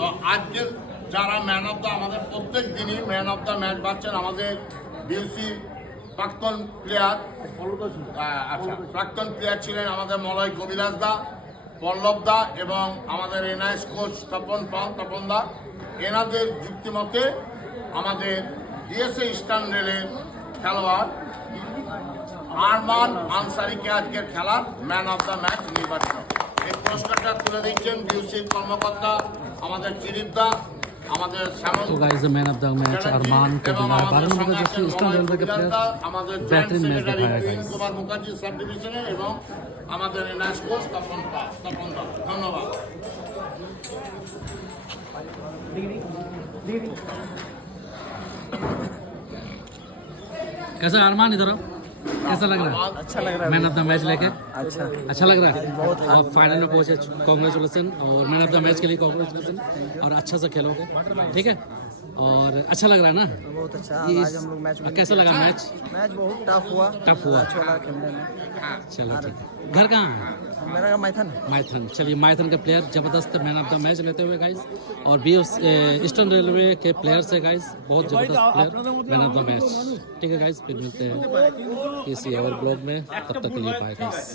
তো আজকের যারা ম্যান অফ দ্য আমাদের প্রত্যেক দিনই ম্যান অফ দ্য ম্যাচ পাচ্ছেন আমাদের বিউসি প্রাক্তন প্লেয়ার প্রাক্তন প্লেয়ার ছিলেন আমাদের মলয় কবিরাজ দা, পল্লব দা এবং আমাদের এনআইএস কোচ তপন দা। এনাদের যুক্তিমতে আমাদের ডিএসএ ইস্টার্ন রেলের খেলোয়াড় আরমান আনসারিকে আজকের খেলার ম্যান অফ দ্য ম্যাচ নির্বাচিত। এই পুরস্কারটা তুলে দিচ্ছেন বিউসির কর্মকর্তা আমাদের চিরিপদা, আমাদের শ্যামল। तो guys man of the match Arman को दिलाया 12 नंबर जर्सी ईस्टार्न रेलवे के प्लेयर আমাদের बेहतरीन मैच दिखाया गाइस। কুমার মুখার্জি সাব ডিভিশনে এবং আমাদের এনআইএস কোচ তপন দা। ধন্যবাদ। कैसा अरमान इधर आओ, कैसा लग रहा है? अच्छा लग रहा है। मैन ऑफ द मैच लेके अच्छा लग रहा है। बहुत और फाइनल में पहुंचे, कांग्रेचुलेसन। और मैन ऑफ द मैच के लिए कांग्रेचुलेसन। और अच्छा से खेलोगे, ठीक है। और अच्छा लग रहा है ना? बहुत अच्छा। ये आज हम लोग मैच कैसा लगा मैच? मैच बहुत टफ हुआ। अच्छा लगा खेलने में। चलो ठीक है। घर कहाँ है? मेरा का मैथन। माइथन। चलिए माइथन के प्लेयर जबरदस्त मैन ऑफ द मैच लेते हुए गाइस। और बी ईस्टर्न रेलवे के प्लेयर से गाइस बहुत जबरदस्त player man of the match. ठीक है गाइस, फिर मिलते हैं किसी और ब्लॉग में, तब तक के लिए बाय गाइस।